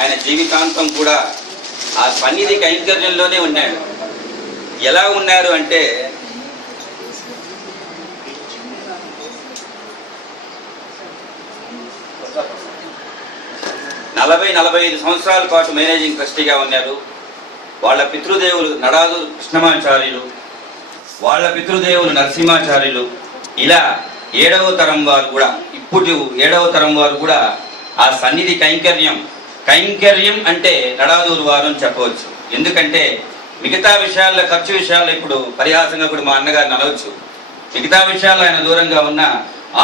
ఆయన జీవితాంతం కూడా ఆ సన్నిధి కైంకర్యంలోనే ఉన్నాడు. ఎలా ఉన్నారు అంటే నలభై 45 సంవత్సరాల పాటు మేనేజింగ్ ట్రస్టీగా ఉన్నారు. వాళ్ళ పితృదేవులు నడాదు కృష్ణమాచార్యులు, వాళ్ళ పితృదేవులు నరసింహాచార్యులు, ఇలా 7వ తరం వారు కూడా, ఇప్పుడు 7వ తరం వారు కూడా ఆ సన్నిధి కైంకర్యం అంటే నడాదూరు వారు అని చెప్పవచ్చు. ఎందుకంటే మిగతా విషయాల్లో, ఖర్చు విషయాల్లో ఇప్పుడు పరిహాసంగా కూడా మా అన్నగారిని అనవచ్చు. మిగతా విషయాల్లో ఆయన దూరంగా ఉన్న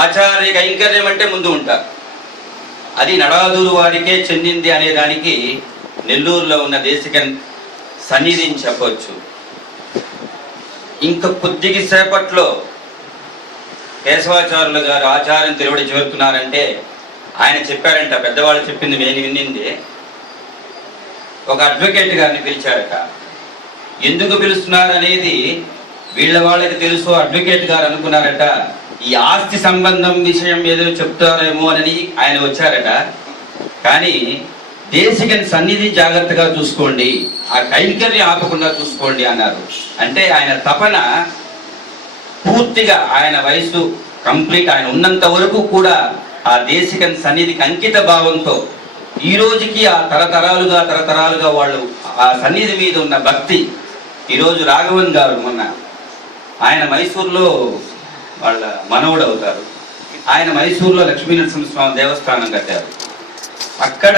ఆచార్య కైంకర్యం అంటే ముందు ఉంటారు. అది నడాదూరు వారికే చెందింది అనే దానికి నెల్లూరులో ఉన్న దేశికన్ సన్నిధిని చెప్పవచ్చు. ఇంక కొద్దిగా సేపట్లో కేశవాచార్యులు గారు ఆచార్యం తిరువడి చేరుతున్నారంటే ఆయన చెప్పారంట, పెద్దవాళ్ళు చెప్పింది నేను విన్నింది, ఒక అడ్వకేట్ గారిని పిలిచారట. ఎందుకు పిలుస్తున్నారు అనేది వీళ్ళ వాళ్ళకి తెలుసు. అడ్వకేట్ గారు అనుకున్నారట ఈ ఆస్తి సంబంధం విషయం ఏదో చెప్తారేమో అని ఆయన వచ్చారట. కానీ దేశికన్ సన్నిధి జాగ్రత్తగా చూసుకోండి, ఆ కైంకర్యం ఆపకుండా చూసుకోండి అన్నారు. అంటే ఆయన తపన పూర్తిగా, ఆయన వయసు కంప్లీట్, ఆయన ఉన్నంత వరకు కూడా ఆ దేశికన్ సన్నిధికి అంకిత భావంతో ఈ రోజుకి ఆ తరతరాలుగా వాళ్ళు ఆ సన్నిధి మీద ఉన్న భక్తి. ఈరోజు రాఘవన్ గారు మొన్న ఆయన మైసూర్లో వాళ్ళ మనవుడు అవుతారు. ఆయన మైసూర్లో లక్ష్మీనరసింహస్వామి దేవస్థానం కట్టారు. అక్కడ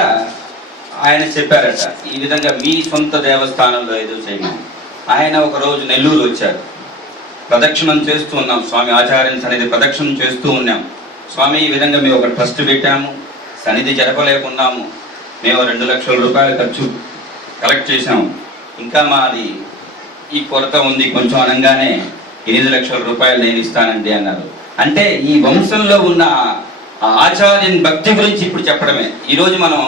ఆయన చెప్పారట, ఈ విధంగా మీ సొంత దేవస్థానంలో ఏదో చేయమని. ఆయన ఒక రోజు నెల్లూరు వచ్చారు. ప్రదక్షిణం చేస్తూ ఉన్నాం, స్వామి ఆచార్యం సన్నిధి ప్రదక్షిణం చేస్తూ ఉన్నాం. స్వామి, ఈ విధంగా మేము ఒక ట్రస్ట్ పెట్టాము, సన్నిధి జరపలేకున్నాము, మేము 2 లక్షల రూపాయల ఖర్చు కలెక్ట్ చేశాము, ఇంకా మాది ఈ కొరత ఉంది కొంచెం అనగానే 8 లక్షల రూపాయలు నేను ఇస్తానండి అన్నారు. అంటే ఈ వంశంలో ఉన్న ఆచార్యుని భక్తి గురించి ఇప్పుడు చెప్పడమే. ఈరోజు మనం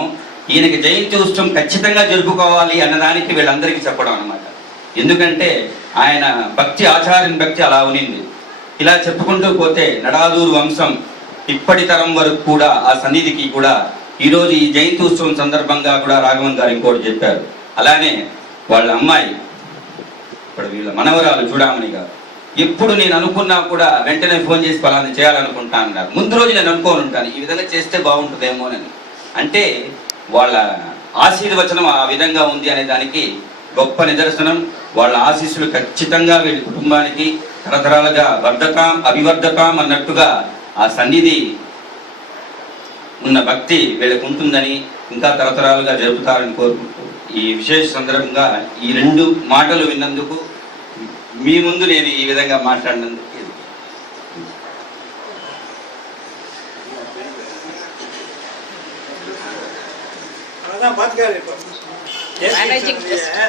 ఈయనకి జయంతి ఉత్సవం ఖచ్చితంగా జరుపుకోవాలి అన్నదానికి వీళ్ళందరికీ చెప్పడం అన్నమాట. ఎందుకంటే ఆయన భక్తి, ఆచార్యుని భక్తి అలా ఉనింది. ఇలా చెప్పుకుంటూ పోతే నడాదూరు వంశం ఇప్పటి తరం వరకు కూడా ఆ సన్నిధికి కూడా ఈరోజు ఈ జయంతి ఉత్సవం సందర్భంగా కూడా రాఘవన్ గారు ఇంకోటి చెప్పారు. అలానే వాళ్ళ అమ్మాయి, ఇప్పుడు వీళ్ళ మనవరాలు చూడామణి గారు, ఎప్పుడు నేను అనుకున్నా కూడా వెంటనే ఫోన్ చేసి పలానా చేయాలనుకుంటా అన్నారు. ముందు రోజు నేను అనుకోని ఉంటాను, ఈ విధంగా చేస్తే బాగుంటుందేమోనని. అంటే వాళ్ళ ఆశీర్వచనం ఆ విధంగా ఉంది అనే దానికి గొప్ప నిదర్శనం. వాళ్ళ ఆశీస్సులు ఖచ్చితంగా వీళ్ళ కుటుంబానికి తరతరాలుగా అభివర్ధకాం అన్నట్టుగా ఆ సన్నిధి ఉన్న భక్తి వీళ్ళకు ఉంటుందని, ఇంకా తరతరాలుగా జరుపుతారని కోరుకుంటూ ఈ విశేష సందర్భంగా ఈ 2 మాటలు విన్నందుకు, మీ ముందు నేను ఈ విధంగా మాట్లాడినందుకు